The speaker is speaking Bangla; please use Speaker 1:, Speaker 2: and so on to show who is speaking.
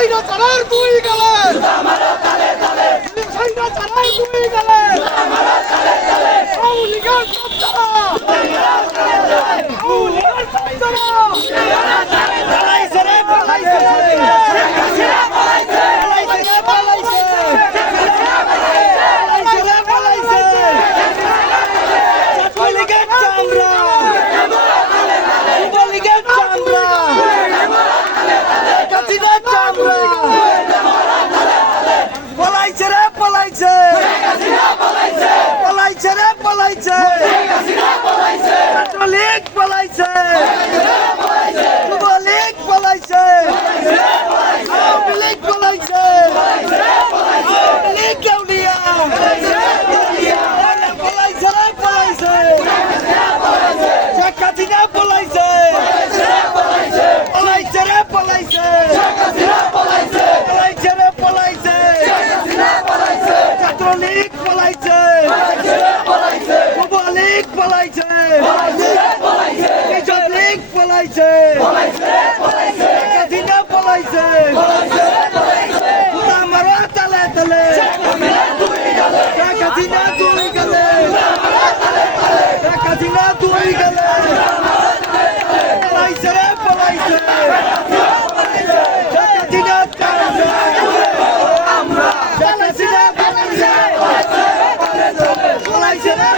Speaker 1: স্বৈরাচারের দুই গালে স্বৈরাচারের দুই গালে আওয়ামী লীগের সব যারা আওয়ামী লীগের পলাইছে ছাত্রলীগ পলাইছে পলাইছে। হাসিনা পলাইছে। আমারও তালে তালে। শেখ হাসিনা দুই গেলে। হাসিনা দুই গেলে। পলাইছে রে, পলাইছে। হাসিনা শেখ হাসিনা পলাইছে। পলাইছে রে